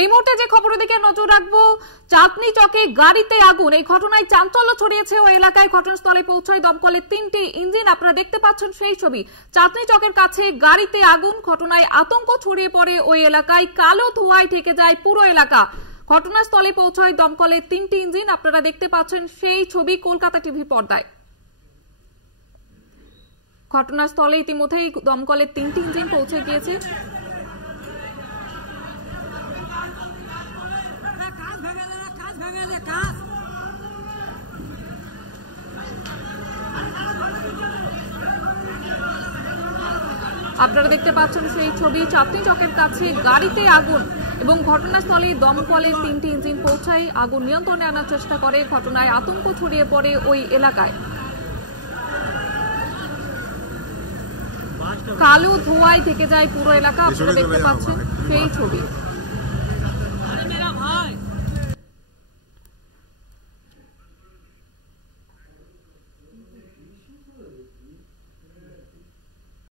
এই মুহূর্তে যে খবরের দিকে নজর রাখবো, চাঁদনী চকে গাড়িতে আগুন। এই ঘটনায় চাঞ্চল্য ছড়িয়েছে ওই এলাকায়। ঘটনাস্থলে পৌঁছায় দমকলের 3টি ইঞ্জিন। আপনারা দেখতে পাচ্ছেন সেই ছবি। চাঁদনী চকের কাছে গাড়িতে আগুন। ঘটনায় আতঙ্ক ছড়িয়ে পড়ে ওই এলাকায়। কালো ধোঁয়ায় ঢেকে যায় পুরো এলাকা। ঘটনাস্থলে পৌঁছায় দমকলের 3টি ইঞ্জিন। আপনারা দেখতে পাচ্ছেন সেই ছবি কলকাতা টিভি পর্দায়। ঘটনাস্থলে ইতিমধ্যেই দমকলের 3টি ইঞ্জিন পৌঁছে গিয়েছে। আপনারা দেখতে পাচ্ছেন সেই ছবি। চাঁদনী চকের কাছে গাড়িতে আগুন এবং ঘটনাস্থলে দমকলের 3টি ইঞ্জিন পৌঁছায়, আগুন নিয়ন্ত্রণে আনার চেষ্টা করে। ঘটনায় আতঙ্ক ছড়িয়ে পড়ে ওই এলাকায়। কালো ধোঁয়ায় ঢেকে যায় পুরো এলাকা। আপনারা দেখতে পাচ্ছেন সেই ছবি।